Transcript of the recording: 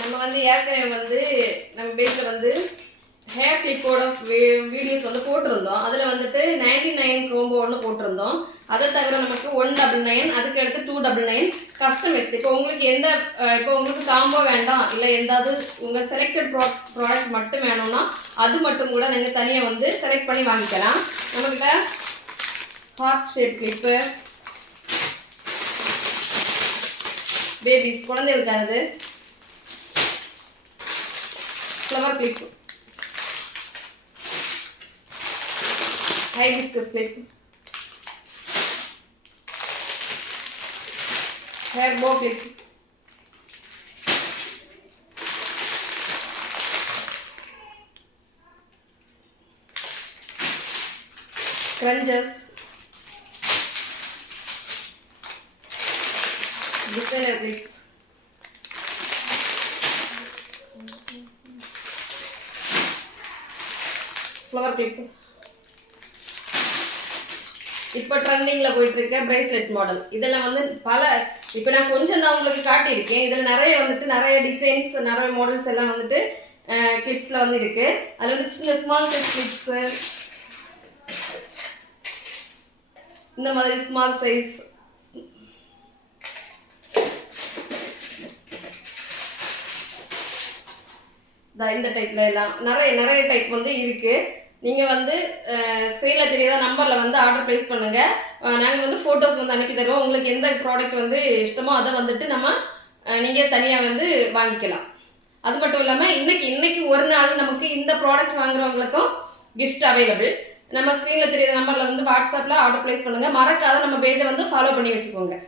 நம்ம வந்து ஏற்கனவே வந்து நம்ம பேஜில் வந்து ஹேர் கிளிப்போட வீடியோஸ் வந்து போட்டிருந்தோம். அதில் வந்துட்டு 99 கோம்போ ஒன்று போட்டிருந்தோம். அதை தவிர நமக்கு 199, அதுக்கு அடுத்து 299 கஸ்டமைஸ்டு. இப்போ உங்களுக்கு இப்போ உங்களுக்கு காம்போ வேண்டாம், இல்லை எந்தாவது உங்கள் செலக்டட் ப்ராடக்ட் மட்டும் வேணும்னா அது மட்டும் கூட நீங்கள் தனியாக வந்து செலக்ட் பண்ணி வாங்கிக்கலாம். நம்மக்கிட்ட ஹார்ட் ஷேப் கிளிப்பு, பேபிஸ் குழந்தைகளுக்கானது, flower clip, hibiscus clip, hair bow clip, scrunches, designer clips, flower clip. இப்போ ட்ரெண்டிங்கில் போயிட்டுருக்க ப்ரேஸ்லெட் மாடல். இதெல்லாம் வந்து இப்போ நான் கொஞ்சம் தான் உங்களுக்கு காட்டியிருக்கேன். இதில் நிறைய டிசைன்ஸ், நிறைய மாடல்ஸ் எல்லாம் வந்துட்டு கிளிப்ஸில் வந்து இருக்குது. அதில் வந்து சின்ன ஸ்மால் சைஸ் கிளிப்ஸு, இந்த மாதிரி ஸ்மால் சைஸ், இந்த டைப்பில் எல்லாம் நிறைய டைப் வந்து இருக்குது. நீங்கள் வந்து ஸ்க்ரீனில் தெரியாத நம்பரில் வந்து ஆர்டர் ப்ளேஸ் பண்ணுங்கள். நாங்கள் வந்து ஃபோட்டோஸ் வந்து அனுப்பி தருவோம். உங்களுக்கு எந்த ப்ராடக்ட் வந்து இஷ்டமோ அதை வந்துட்டு நீங்கள் தனியாக வந்து வாங்கிக்கலாம். அது மட்டும் இல்லாமல் இன்னைக்கு ஒரு நாள் நமக்கு இந்த ப்ராடக்ட் வாங்குறவங்களுக்கும் கிஃப்ட் அவைலபிள். நம்ம ஸ்க்ரீனில் தெரியாத நம்பரில் வந்து வாட்ஸ்அப்பில் ஆர்டர் ப்ளேஸ் பண்ணுங்கள். மறக்காத நம்ம பேஜை வந்து ஃபாலோ பண்ணி வச்சுக்கோங்க.